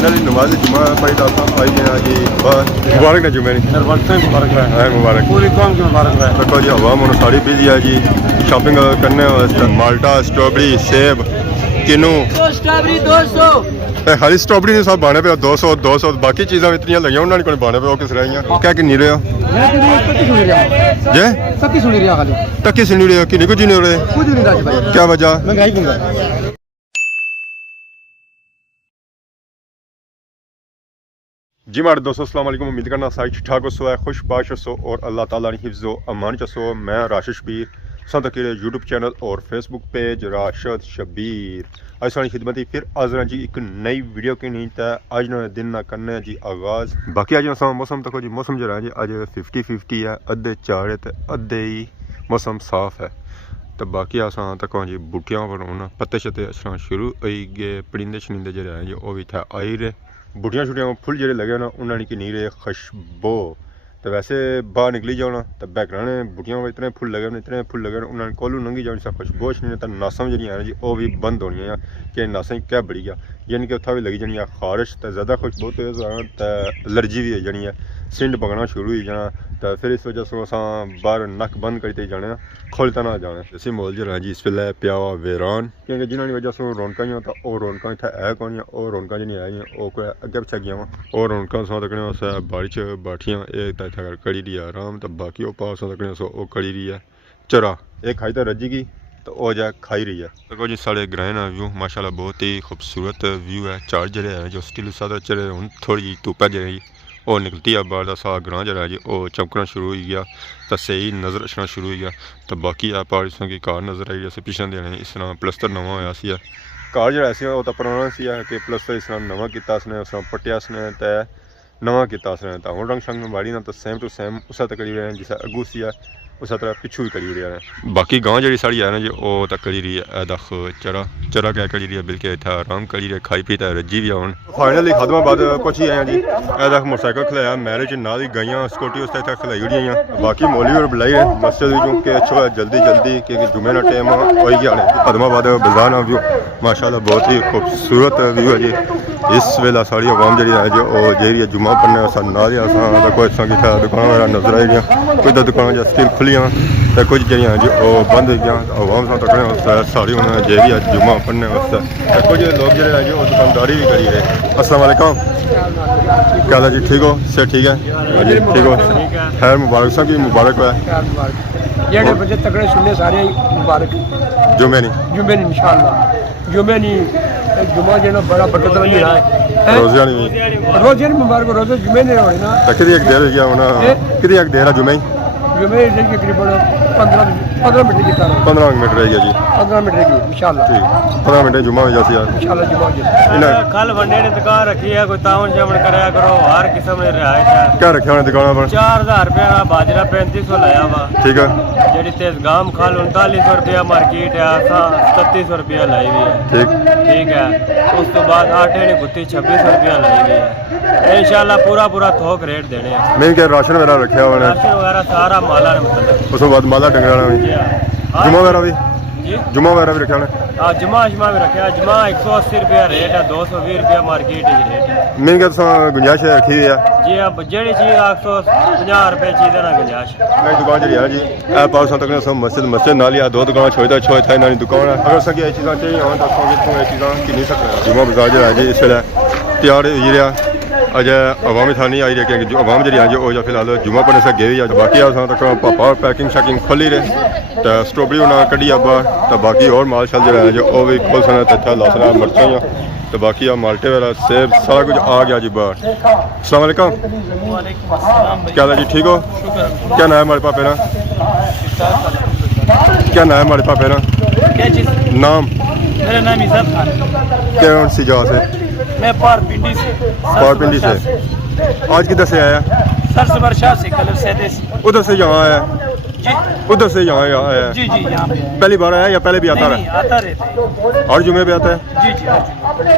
Finally नमाज जुमा पढ़ी तो आप आई गए जी। बस मुबारक ने जुमे मुबारक है मुबारक पूरी कौम की मुबारक है। देखो जी हवा मोनो सारी बिजी है जी शॉपिंग करने वास्ते माल्टा स्ट्रॉबेरी सेब किनू स्ट्रॉबेरी 200 खाली स्ट्रॉबेरी ने सब बाने पे 200 बाकी चीज़ा इतनी लगी उन्होंने कोई बाने पे किस रही क्या कि नहीं रहे जे सत्ती सुनी रहा खाली तक सुनी रहे कि नहीं कुछ नहीं हो रहे कुछ नहीं राजी भाई क्या वजह महंगाई दूंगा। जी मारे दोस्तों अस्सलाम वालेकुम उम्मीद करना सारी ठीक ठाक हो खुश बाश हो और अल्लाह ताला ने हिफ्ज़ो अमान चसो। मैं राशिद शबीर सन तक यूट्यूब चैनल और फेसबुक पेज राशिद शबीर आज सारी खिदमत ही फिर हाज़िर जी एक नई वीडियो की नहीं तो अज नए दिन ना करने जी आगाज़। बाकी अज अस मौसम तक जी मौसम जो है जी अज 50-50 है अद्धे चाड़े तो अद्धे ही मौसम साफ है। तो बाकी अस तक जी बूटियां पर हूँ पत्ते शत्ते असना शुरू होई गए परिंदे शनिंदे जो है जी वह भी इतना आई रहे बूटियां छुटियां फुल जो लगे ना उन्होंने की नहीं रहे खुशबो। तो वैसे बाहर निकली जाओ ना तो बैकग्राउंड बूटियां इतने फुल लगे इतने फुल लगे उन्होंने कोलू लंघी जाओ सब खुशबो नहीं तो नासम जी है जी वह भी बंद होनी है कि नासा ही क्या बड़ी है यानी कि उत्था भी लगी जानी है खारिश तो ज़्यादा खुशबो तेज़ तो एलर्जी भी हो जानी है सिंड पकना शुरू हो जाना। तो फिर इस वजह से अस बाहर नक बंद करते जाने खोलता ना जाने इसी मोल जो है जी इस वेले पिया हुआ वेरान क्योंकि जिन्होंने वजह से रौनक ही तो वह रौनक इतना है कौन और रौनक जी आई वह कोई अगे पिछे गया और रौनक तकने बाड़ी च बाठियाँ एक इतना कड़ी रही है आराम तो बाकी वह पास तकने वह कड़ी रही है चरा एक खाई तो रजी गई तो वह जा खाई रही है। देखो जी साढ़े ग्रह ना व्यू माशाल्लाह बहुत ही खूबसूरत व्यू है। चार जरे है जो स्टिल सादा चरे हूँ थोड़ी जी धुप्प जी और निकलती है बाहर का सा ग्रां जरा जी वह चमकना शुरू हो गया तो सही नज़र रखना शुरू हो गया। तो बाकी आ पहाड़ की कार नज़र आई जैसे पिछले दिन इस तरह प्लस्तर नवा होया सी कार जो सी वो तो पुराना सी कि प्लस्तर इस तरह नवा किया उसने उस तरह पट्टिया उसने तो नवा किया उसने तो हूँ रंग शंग बाड़ी ना तो सेम टू सेम उस करी रहे हैं जिस अगू सी है उस तरह पिछू भी करी रहे हैं। बाकी गांव जी साड़ी है ना जी वह तो करी रही है दख चरा चरा क्या करी रही है बिल्कुल इतना आराम करी रही है खाई पी तो रजी भी आन फाइनली खादमाबाद पहुंची आए जी दख मोटरसाइकिल खिलाया मैरिज नाल ही गई स्कूटी उस इतना खिलाई उड़ी आई बाकी मौली और बुलाई है मस्जिद क्योंकि अच्छा जल्दी जल्दी क्योंकि जुमे का टाइम हो गया खादमाबाद बाजार व्यू माशाल्लाह बहुत ही खूबसूरत व्यू है जी। इस वेला सारी आवाम जी है जो जी जुम्मा पढ़ने नाल ही कोई दुकान वगैरह नजर आई गया कोई तो दुकान जो स्टिल खुलियाँ तो कुछ जी जी बंद हो गया आवाम से तकने वास्ते सारी उन्होंने जे भी जुम्मा पढ़ने वास्ते कुछ लोग जो है वो दुकानदारी भी करी रहे। अस्सलाम वालेकुम क्या हाल है जी ठीक हो से ठीक है जी ठीक हो खैर मुबारक सब की मुबारक है बच्चे तगड़े सुनने सारे मुबारक जुमे नहीं इंशाअल्लाह जुमे नहीं जुमा जो बड़ा बरकत वाली है रोज़ा नहीं रोजे मुबारक रोजे जुमे नहीं होने ना तो कितनी एक देर गया होना कितनी एक देर है जुमे जुमे तकरीबन 15 मिनट की 15 मिनट रह गया जी 15 मिनट रहेगी इंशाअल्लाह ठीक 15 मिनट जुमा हो जाती यार इंशाअल्लाह जुमा हो कल वंडे ने दुकान रखी है कोई तावन जामन कराया करो हर किस्म में रिहायश है। क्या रखा उन्हें दुकान पर 4000 रुपया का बाजरा 3500 लाया वा ठीक है जी तेज गाम खाल 3900 रुपया मार्केट है 3700 रुपया लाई हुई है ठीक है। उस तो बाद आटे ने गुत्ती 2600 रुपया लाई हुई है इंशाल्लाह पूरा थोक रेट देने हैं। नहीं क्या राशन वगैरह रखा हुआ राशन वगैरह सारा माला ने मतलब उस बाद माला डंगरा भी जुमा वगैरह भी जी जुमा वगैरह भी रखा उन्हें हाँ जुमा भी रखा जमा 180 रुपया रेट है 220 रुपया मार्केट रेट है। नहीं क्या गुंजाइश रखी हुई है जी अब जी चीज़ 150 रुपये चीज़ है ना गुंजाइश नहीं दुकान जी है जी ए पास तक सब मस्जिद नाल ही दो दुकान छोड़ छो इतना इन्होंने दुकान है अगर सके ये चीज़ा चाहिए हो तो इतों ये चीज़ा कि नहीं सकते जुमा बाजार जो है जी इस वे तैयार हो रहा अजय अवामी था नहीं आई रही क्योंकि अवाम जी है वो फिलहाल जुमा पढ़ने से गए बाकी तक पापा पैकिंग शैकिंग खोली रहे तो स्ट्रॉबेरी उन्हें कढ़ी बाहर तो बाकी और माल शाल जो है जो वो भी खोल सकना तो अच्छा ला सकना मिर्चा तो बाकी आ माल्टे वाला सेब सारा कुछ आ गया जी बाहर। अस्सलाम वालेकुम क्या हाल है जी ठीक हो क्या नाम है हमारे पापे ना क्या नाम है हमारे पापे ना नाम मेरा नाम इज़त खान कौन सी जगह से मैं पारपिंडी से आज किधर से आया सरसबर शाह से कलर से उधर से यहाँ आया जी उधर से यहाँ आया जी यहाँ पे पहली बार आया या पहले भी आता नहीं, रहा आता रहता है हर जुमे पे आता है जी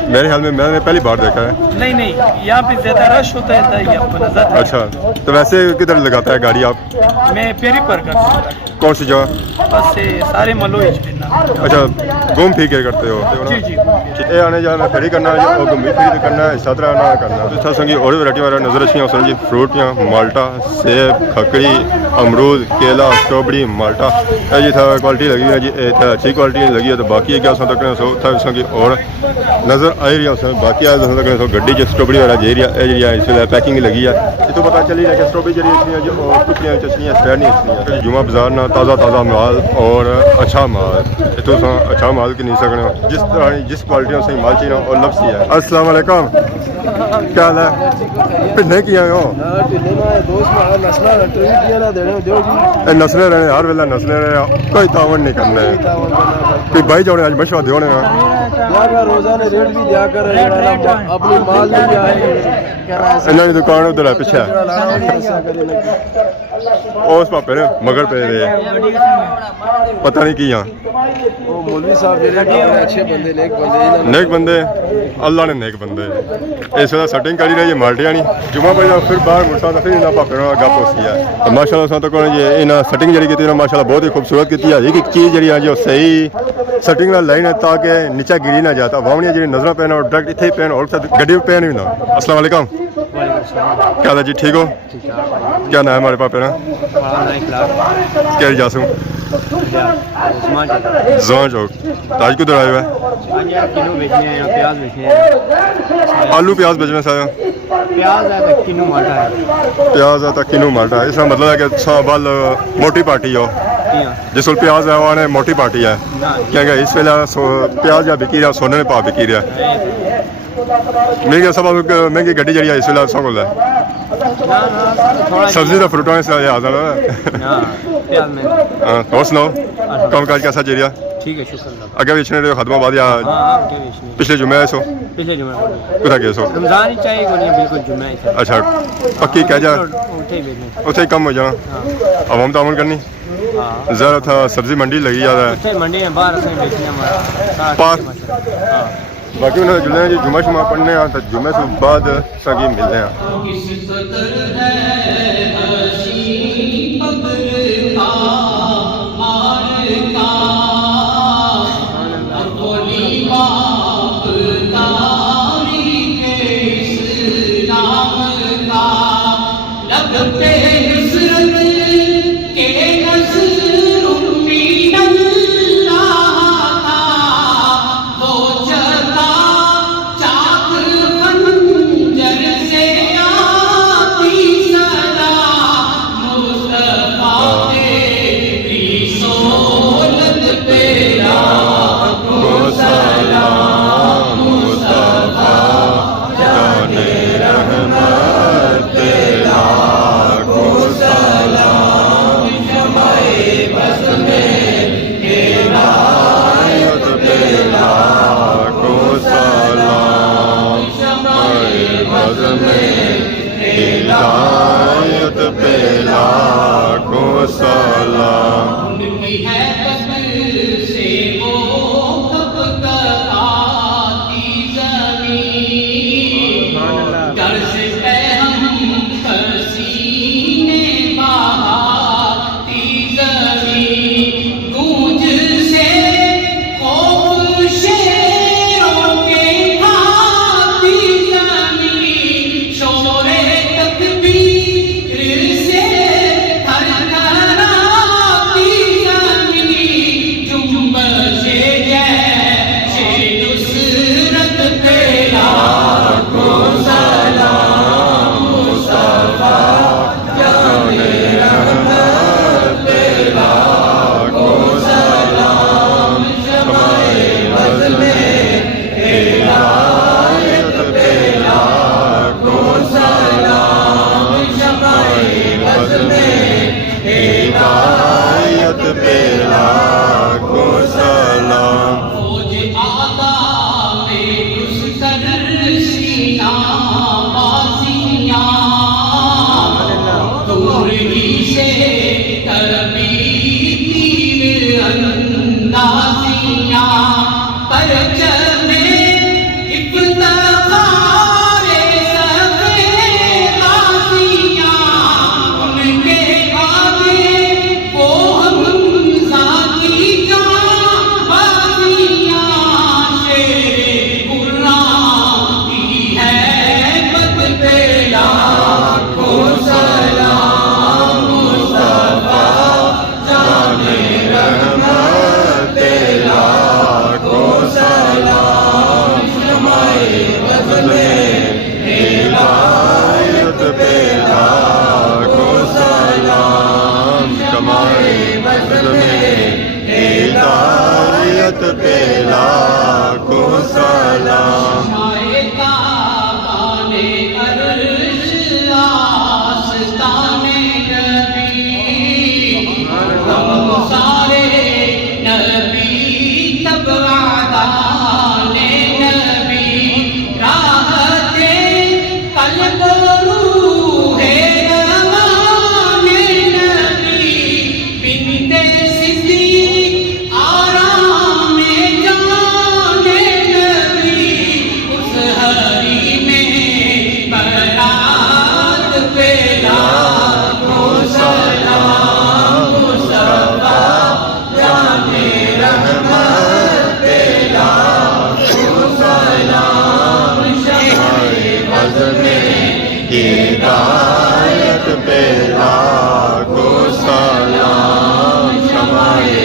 मेरे ख्याल में मैंने पहली बार देखा है। नहीं नहीं, यहाँ पे ज्यादा रश होता है तो ये आपको नजर नहीं अच्छा, तो वैसे किधर लगाता है गाड़ी आप? आता। मैं पेरी पर करता हूँ, कौन सी जगह? बस से सारे मलोई अच्छा, घूम फिर के करते हो? जी जी। ये आने जाना फेरी करना है और घूमी फिर करना है, इस तरह ना करना है। इस संगी और वैरायटी वाला नजर अच्छी आसन जी, फ्रूटियाँ, माल्टा, सेब, खकड़ी, अमरूद, केला, स्ट्रॉबेरी, माल्टा ये था क्वालिटी लगी है जी। ये अच्छी क्वालिटी लगी है तो बाकी क्या सो तक सो था संगी और नजर आ रही है। बाकी आज तक सो गड्डी जो स्ट्रॉबेरी वाला जेरिया एरिया इस वे पैकिंग लगी है। ये तो पता चली है कि स्ट्रॉबेरी जरी अच्छी है जो और कुछ नहीं अच्छी है, स्टैंड नहीं अच्छी है। जुमा बाजार ना ताज़ा माल और अच्छा माल, ये तो अच्छा माल की नहीं सकने जिस तरह जिस क्वालिटी से माल चाहिए और लफ्सी है। अस्सलाम वालेकुम, क्या हाल है? पिन्ने किया हो? नस्ले रहे हर वेला नस्ले रहे, कोई तावन नहीं करना है। कोई भाई जोड़े आज मशवरा दे रोजाना रेट भी दिया कर अपनी माल नहीं आए इन्होंने दुकान उधर है पीछे उस पापे ने मगर पे रहे पता नहीं किया। मौलवी साहब अच्छे बंदे, नेक बंदे, अल्लाह ने नेक बंदे। इस वेला सेटिंग करी रही है माल्टिया नहीं जुमा पड़ी फिर बाहर मुड़सा तो फिर इन्हें पापे ने गप उसी है। माशाल्लाह तो कौन ये इन्हें सेटिंग जरी की माशाल्लाह बहुत ही खूबसूरत की है। एक चीज़ जी जो सही सेटिंग वाला लाइन है ताकि नीचे गिरी ना जाता। वावनिया जी नजर पैन और डायरेक्ट इतने पैन और गड्डी पे पैन भी ना। अस्सलाम वालेकुम, क्या हाल है जी? ठीक हो? क्या नाम है हमारे पापे ना? क्या जासू जमा चौक। ताज किधर आए हुए हैं? आलू प्याज बेचने से आया। प्याज है तो किनू माल्टा, इसका मतलब है कि बल मोटी पार्टी हो जिस वेल प्याज है वो मोटी पार्टी है क्योंकि इस वेले प्याज या बिकी रहा सोने ने भाव बिकी रहा मेरी सब महंगी गड्डी जी इस वेले को सब्जी का फ्रूटा से हाजिर है। और सुनाओ कम काज कैसा चल रहा? ठीक है, शुक्र। अगे बेचने रहे खत्म बाद या पिछले जुम्मे सो पिछले जुम्मे कुछ गए सो रमजान ही चाहिए बिल्कुल जुम्मे। अच्छा, पक्की कह जा उसे ही कम हो जाना अवाम तामन करनी ज़रा था। सब्जी मंडी लगी ज़्यादा है मंडी में बाहर से बेचने हमारा पार बाकी उन्हें जुड़े जी जुम्मा शुमा पढ़ने तो जुम्मे से बाद संगी मिलते हैं। लाखों सलाम। हिदायत पे लाखों सलाम, शमाए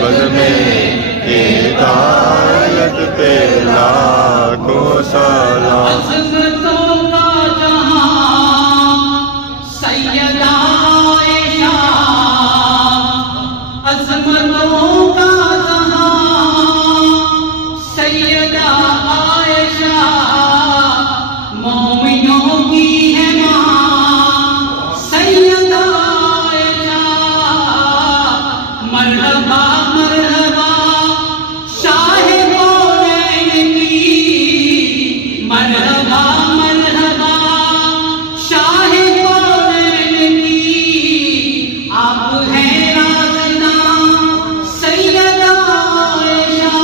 बज़ में हिदायत पे लाखों सलाम। अज़मतों का जहां सैयदा आयशा, अज़मतों का जहां सैयदा आयशा, मोमिनों की है मां सैयदा आयशा। मरहबा मरहबा शाहे कौनैन की, मरहबा मरहबा शाहे कौनैन की, आप हैं राज़दा सैयदा आयशा,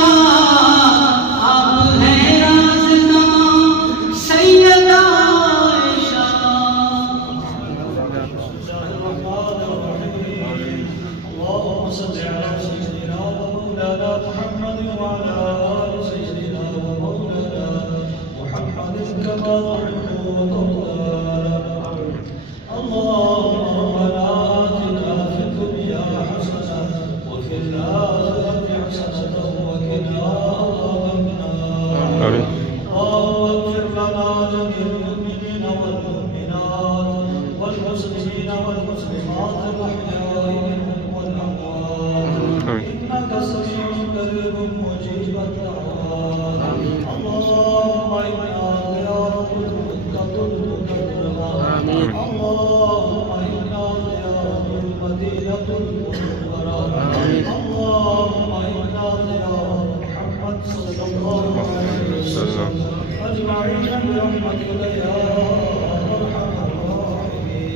आप हैं राज़दा सैयदा आयशा। اللهم صل على سيدنا ومولانا محمد وعلى آل سيدنا ومولانا محمد كما تحب وترضى. اللهم ربنا آتنا في الدنيا حسنة وفي الآخرة حسنة وقنا عذاب النار. آمين. اللهم اغفر لنا جميع المؤمنين والمؤمنات والمسلمين والمسلمات الأحياء منهم والأموات، إنك سميع قريب مجيب الدعوات. اللهم إنا زيارة المكة المكرمة، اللهم إنا زيارة المدينة المنورة، اللهم إنا زيارة محمد صلى الله عليه وسلم أجمعين برحمتك يا أرحم الراحمين.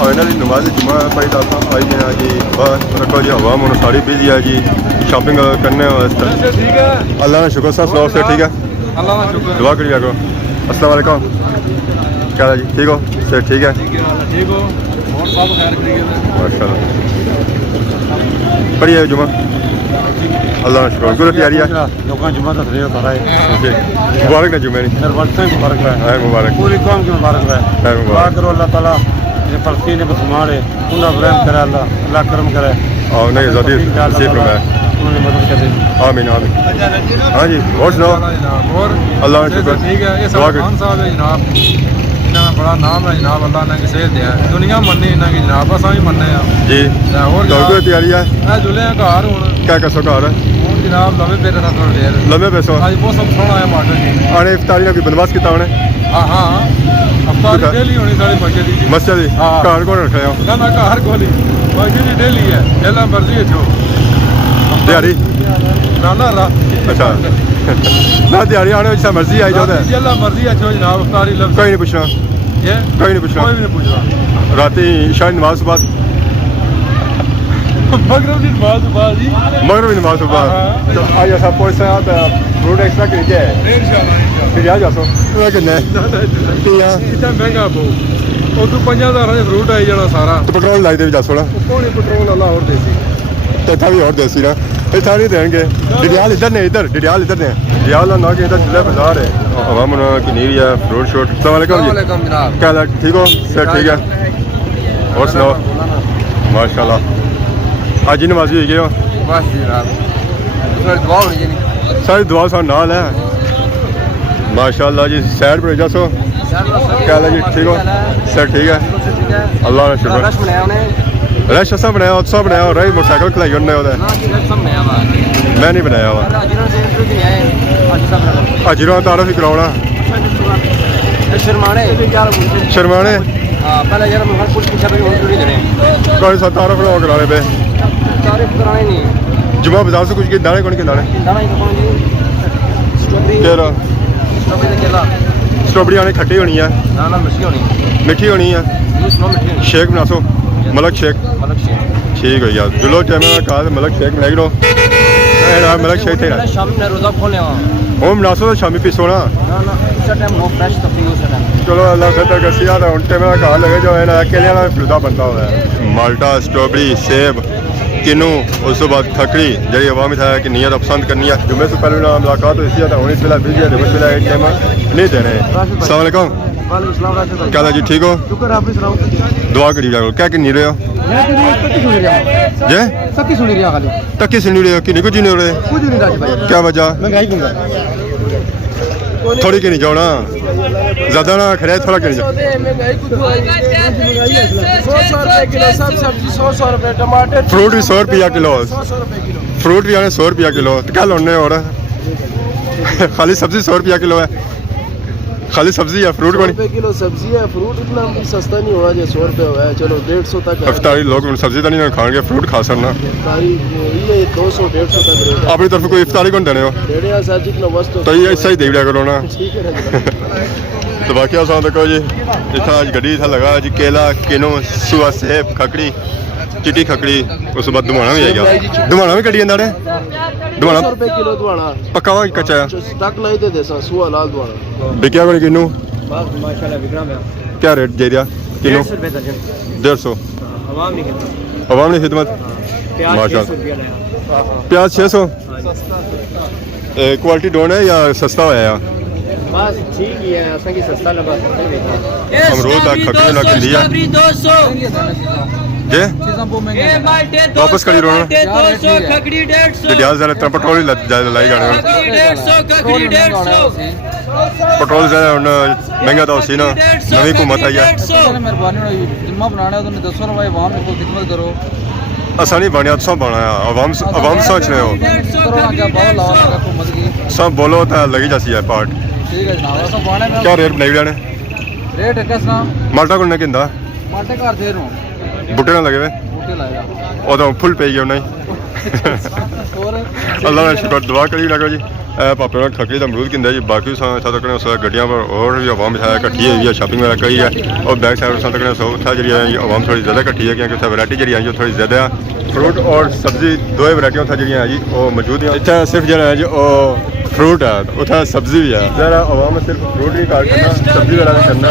और इन्हों की नमाज जुमा पढ़ी था आई गए जी। बस रखो जी, हवा मन सारी बिजी है जी शॉपिंग करने वास्ते। ठीक है, अल्लाह ने शुक्र सा सुनाओ से ठीक है, अल्लाह का शुक्र। दुआ करिए करो। अस्सलाम वालेकुम, क्या हाल है जी, ठीक हो से ठीक है ठीक हो और सब खैर करिए। माशाल्लाह। पढ़िए जुमा, अल्लाह ने शुक्र। गुरु तैयारी है लोगों जुमा दस रहे हो सारा जी। मुबारक ने जुमे नहीं दरवाजे मुबारक है, है मुबारक पूरी कौम की मुबारक है। है दुआ मुबारक। करो अल्लाह ताला ये फलस्तीन मुसलमान है उनका रहम करे, अल्लाह करम करे और नहीं आज़ादी नसीब फरमाए। उन्हें मदद करे। आमीन आमीन। हाँ जी, और सुनाओ। और अल्लाह का शुक्र। ठीक है, ये दुआ सब खान साहब है जनाब, इन्होंने बड़ा नाम है जनाब, अल्लाह ने किसे दिया है, दुनिया मन्नी इन्हों की जनाब, असा भी मन्ने जी। और तो कोई तैयारी है मैं जुले हैं घर हूँ क्या कसो घर है जनाब, लवे पेरे था थोड़ी देर लम्बे पैसों आज मौसम सोहना है मार्केट जी। आने इफ्तारी का कोई बंदोबस्त किया उन्हें हाँ हाँ, अफ्तारी डेली होनी सारी मस्जिद की। मस्जिद ही हाँ। घर कौन रखे हो ना घर खोली मस्जिद की डेली है, जेला मर्जी है जो दिहाड़ी ना रा अच्छा ना दिहाड़ी आने जिस मर्जी आई जाता है जेला मर्जी है जो जनाब, अफ्तारी लफ्ज कोई नहीं पूछना ये कोई नहीं पूछना कोई भी नहीं पूछ रहा। राती ईशा की नमाज के बाद मगरब की नमाज के बाद ही मगरब की नमाज के बाद तो आज ऐसा पहुंच से आता फ्रूट एक्स्ट्रा के लिए इंशाल्लाह फिर आ जासो किन्ने इतना महंगा पो उदू 50,000 का फ्रूट आई जाना सारा। पेट्रोल लाई दे जासो ना कौन पेट्रोल वाला और देसी तथा भी और देसी ना इतना नहीं देंगे। डिडियाल इधर ने इधर डिडियाल इधर ने डिडियाल ना कि इधर जिला बाजार है हवा मना की नीरी है फ्रूट शूट। अस्सलाम वालेकुम जी, जनाब। क्या हाल है, ठीक हो सर ठीक है और सुनाओ। माशाल्लाह आज ही नमाजी हुई गए हो बस जनाब दुआ होनी चाहिए। सारी दुआ सारे नाल है माशाल्लाह जी। सैर पर जासो क्या हाल है जी, ठीक हो सर ठीक है अल्लाह का शुक्र। रश असा बनाया उत्सव बनाया रही मोटरसाइकिल खलाई उन्हें मैं नहीं बनाया हुआ अजरों तारफ ही कराना शर्माने शर्माने पहले यार मैं कुछ पीछे पे नहीं देने कोई सा तारफ कराने पे तारीफ कराने नहीं जुमा बाजार से कुछ के दाने कौन के दाने दाना ही तो कौन जी तेरा स्ट्रॉबेरी केला स्ट्रॉबेरी आने खट्टी होनी है ना ना मिर्ची होनी मिठी होनी है जूस नो मिर्ची शेक बना सो मलक शेक मतलब शेक ठीक है यार जुलो टाइम में कहा मलक शेक बनाई रो मलक शेक थे शाम में रोजा खोले वहां होम नासो तो शामी पीसो ना ना ना उस टाइम वो फ्रेश तफरी उस टाइम चलो अल्लाह बेहतर कर सिया था उन टाइम में कहा लगे जो है ना अकेले वाला फ्लूदा बनता हुआ है माल्टा स्ट्रॉबेरी सेब किनू उस बाद खकड़ी जी अवामी था कि नीयत पसंद करनी है जुम्मे से पहले मुलाकात हुई थी उन्नीस वेला बिजी है दिवस वेला एक टाइम नहीं देने अस्सलाम वालेकुम वालेकुम सलाम राशिद भाई क्या जी ठीक हो शुक्र आप ही सुनाओ दुआ करी जाओ क्या कि नहीं रहे हो जे सबकी सुनी रहा खाली तक सुनी रहे हो कि नहीं कुछ नहीं हो रहे कुछ नहीं राज भाई क्या वजह महंगाई दूंगा थोड़ी के नहीं जाओ ना ज्यादा ना खड़े थोड़ा के नहीं जाओ महंगाई कुछ हुआ 100 रुपए किलो सब सब्जी 100 रुपए टमाटर फ्रूट भी 100 रुपया किलो 100 रुपए किलो फ्रूट भी आने 100 रुपया किलो तो क्या लोने और खाली सब्जी 100 रुपया किलो है खाली सब्जी है फ्रूट को रुपए किलो सब्जी है फ्रूट इतना सस्ता नहीं होना चाहिए 100 रुपए हुआ है चलो 150 तक है अफ्तारी लोग सब्जी तो नहीं खाएंगे फ्रूट खा सकना ये 200 150 तक रेट है अपनी तरफ कोई इफ्तारी कौन देने हो डेढ़ सर जितना वस्तु तो ये ऐसा ही दे दिया करो ना ठीक है ना तो बाकी आसान देखो जी इतना आज गड्डी था लगा जी केला किनो सुआ सेब खकड़ी चिट्टी खकड़ी उस बाद दुमाना भी आएगा दुमाना भी कटी अंदर दुमाना 100 रुपए किलो दुआना पक्का हुआ कि कच्चा है स्टक लाई दे देसा सुआ लाल दुआना बिकिया कोई किनू माशाल्लाह विक्रम है क्या रेट दे दिया किनो 150 रुपए दर्जन 150 आवाम नहीं अवाम ने खिदमत माशाल्लाह प्याज 600 क्वालिटी डोन है या सस्ता हुआ है बस ठीक ही है ऐसा कि सस्ता लगा अमरूद का खकड़ी ना के लिया जे वापस करी रोना तो ग्यास ज़्यादा तरह पेट्रोल ही ज़्यादा लाई जाने पेट्रोल ज़्यादा महंगा था उसी ना नवी हुकूमत आई है जिम्मा बनाना है तो दसो ना भाई वहाँ मेरे को खिदमत करो असा नहीं बनाया सब बनाया अवाम सोच रहे हो सब बोलो तो लगी जाती है पार्ट ठीक है जनाब सब बनाने में क्या रेट बनाई जाने रेट है किस नाम माल्टा को नहीं कहता माटे घर दे रहा हूँ बूटे ना लगे हुए बूटे लाएगा वो तो फुल पे गया नहीं और अल्लाह ने शुक्र दुआ करी लगा जी पापे ने खकड़ी का अमरूद किंदा जी बाकी तकने उस गड्डियां पर और भी अवाम है कट्ठी हुई है शॉपिंग वगैरह कई है और बैक साइड तकने उत्थे जी अवाम थोड़ी ज़्यादा कट्ठी है क्योंकि उत्थे वैरायटी जी आई थोड़ी ज़्यादा फ्रूट और सब्जी दो ही वैरायटियां उत्थे जी जी वो मौजूद हैं इतना सिर्फ जो है जी वो फ्रूट है उत्थे सब्जी भी है ज़रा अवाम सिर्फ फ्रूट ही काट करना सब्जी वगैरह भी करना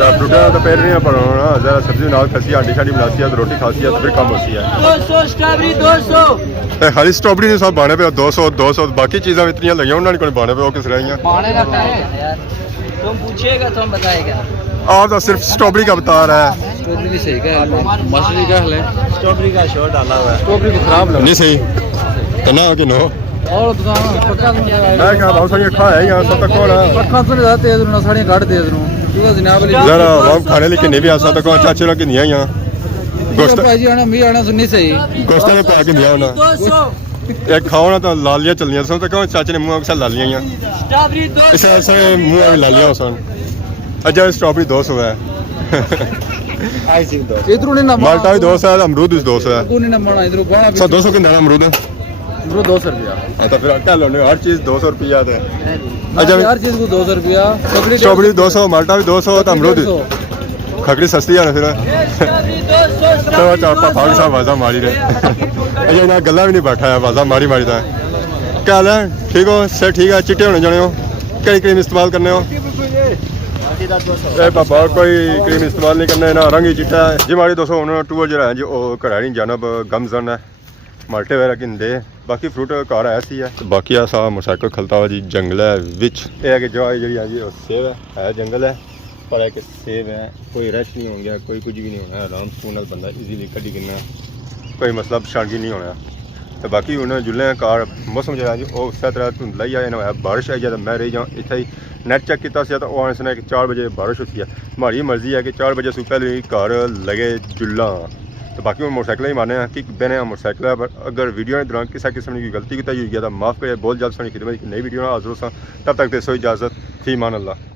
तो फ्रूटा तो पैर नहीं पड़ना ज़रा सब्जी नाल खसी आंडी शांडी बनाती है तो रोटी खाती है तो फिर कम होती है 200 स्ट्रॉबेरी 200 खाली स्ट्रॉबेरी ने सब बाने पे 200 बाकी चीज़ें इतनी लगी उन्होंने कोई बाने पे वो किस रही हैं पाने का क्या है यार तुम पूछिएगा तो हम बताएगा आप तो सिर्फ स्ट्रॉबेरी का बता रहा है स्ट्रॉबेरी भी सही का है मछली का है स्ट्रॉबेरी का शोर डाला हुआ है स्ट्रॉबेरी को खराब लगा नहीं सही करना कि नो और पक्का मैं क्या भाव संगे खा है यहाँ सब तक कौन है पक्का तो नहीं जाते इधर साड़ी काट दे इधर तू जनाब ज़रा हम खाने लेके नहीं भी आ सकता कौन चाचे लोग की नहीं है यहाँ गोश्त भाई आना मी आना सुननी सही गोश्त में पा के नहीं आना 200 एक खाओ ना तो लालियाँ चलनियाँ सब तो कौन चाचे ने मुँह के साथ लालियाँ यहाँ स्ट्रॉबेरी 200 इस ऐसे मुँह में लालियाँ सन अच्छा स्ट्रॉबेरी 200 है इधर नहीं ना माल्टा भी 200 है अमरूद भी 200 है तू नहीं ना माना इधर बाणा सब 200 के नाम अमरूद है ब्रो 200 रुपया तो फिर क्या लो हर चीज़ 200 रुपया है अच्छा हर चीज को 200 रुपया स्ट्रॉबेरी 200 माल्टा भी 200 तो अमरूद खकड़ी सस्ती है ना फिर तो चापा भाग साहब वाजा मारी रहे अच्छा ना गला भी नहीं बैठा है वाजा मारी मारी था क्या हाल है ठीक हो सर ठीक है चिट्टे होने जाने हो कई क्रीम इस्तेमाल करने हो पापा कोई क्रीम इस्तेमाल नहीं करना है ना रंग ही चिट्टा है जी मारी 200 उन्होंने टूर जो है जी वो घरानी जानब गमजन है माल्टे वगैरह किंदे बाकी फ्रूट घर ऐसी है तो बाकी ऐसा मोटरसाइकिल खलता हुआ जी जंगल है विच ये है कि जो जी जी सेब है जंगल है पर है कि सेब है कोई रश नहीं हो गया कोई कुछ भी नहीं होना आराम सुकून बंदा इजीली कड्डी किन्ना कोई मतलब शानगी नहीं होना तो बाकी उन्हें जुल्ले कार मौसम जो है जी वो उस तरह धुंधला ही है बारिश आई जाए मैं रही जाऊँ इतना ही नेट चेक किया तो वो आने सुना कि 4 बजे बारिश होती है हमारी मर्जी है कि 4 बजे से पहले घर लगे जुल्ला तो बाकी हम मोटरसाइकिल ही माने हैं कि बने मोटरसाइकिल पर अगर वीडियो के दौरान किसी किस्म की गलती की हुई है तो माफ़ करिए। बहुत जल्द सोनी खिदमत की नई वीडियो हाजिर हो, तब तक दे सो इजाज़त। फी मान अल्लाह।